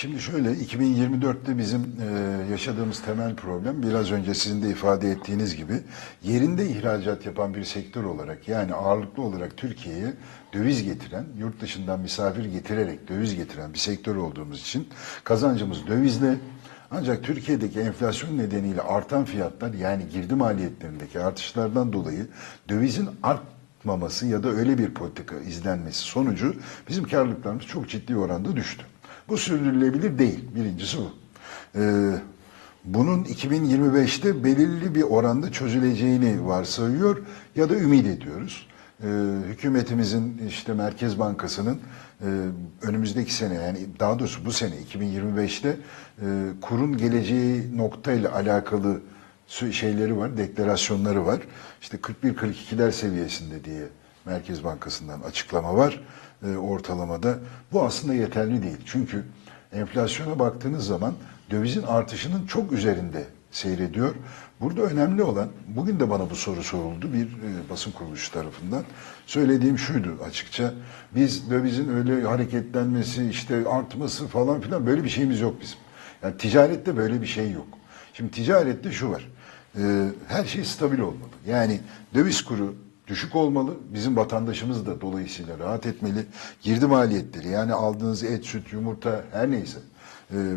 Şimdi şöyle 2024'te bizim e, yaşadığımız temel problem biraz önce sizin de ifade ettiğiniz gibi yerinde ihracat yapan bir sektör olarak yani ağırlıklı olarak Türkiye'ye döviz getiren, yurt dışından misafir getirerek döviz getiren bir sektör olduğumuz için kazancımız dövizle ancak Türkiye'deki enflasyon nedeniyle artan fiyatlar yani girdi maliyetlerindeki artışlardan dolayı dövizin artmaması ya da öyle bir politika izlenmesi sonucu bizim karlılıklarımız çok ciddi oranda düştü. Bu sürdürülebilir değil. Birincisi bu. Ee, bunun 2025'te belirli bir oranda çözüleceğini varsayıyor ya da ümit ediyoruz. Ee, hükümetimizin işte Merkez Bankası'nın e, önümüzdeki sene yani daha doğrusu bu sene 2025'te e, kurun geleceği noktayla alakalı şeyleri var, deklarasyonları var. İşte 41-42'ler seviyesinde diye Merkez Bankası'ndan açıklama var e, ortalamada. Bu aslında yeterli değil. Çünkü enflasyona baktığınız zaman dövizin artışının çok üzerinde seyrediyor. Burada önemli olan, bugün de bana bu soru soruldu bir e, basın kuruluşu tarafından. Söylediğim şuydu açıkça. Biz dövizin öyle hareketlenmesi, işte artması falan filan böyle bir şeyimiz yok bizim. Yani ticarette böyle bir şey yok. Şimdi ticarette şu var. e, her şey stabil olmalı. Yani döviz kuru düşük olmalı. Bizim vatandaşımız da dolayısıyla rahat etmeli. Girdi maliyetleri yani aldığınız et, süt, yumurta her neyse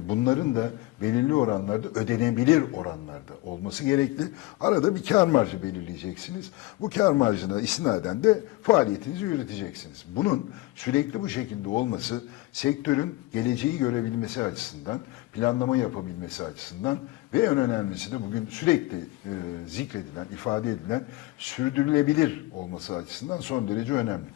bunların da belirli oranlarda ödenebilir oranlarda olması gerekli. Arada bir kar marjı belirleyeceksiniz. Bu kar marjına istinaden de faaliyetinizi yürüteceksiniz. Bunun sürekli bu şekilde olması sektörün geleceği görebilmesi açısından, planlama yapabilmesi açısından ve en önemlisi de bugün sürekli e, zikredilen, ifade edilen sürdürülebilir olması açısından son derece önemli.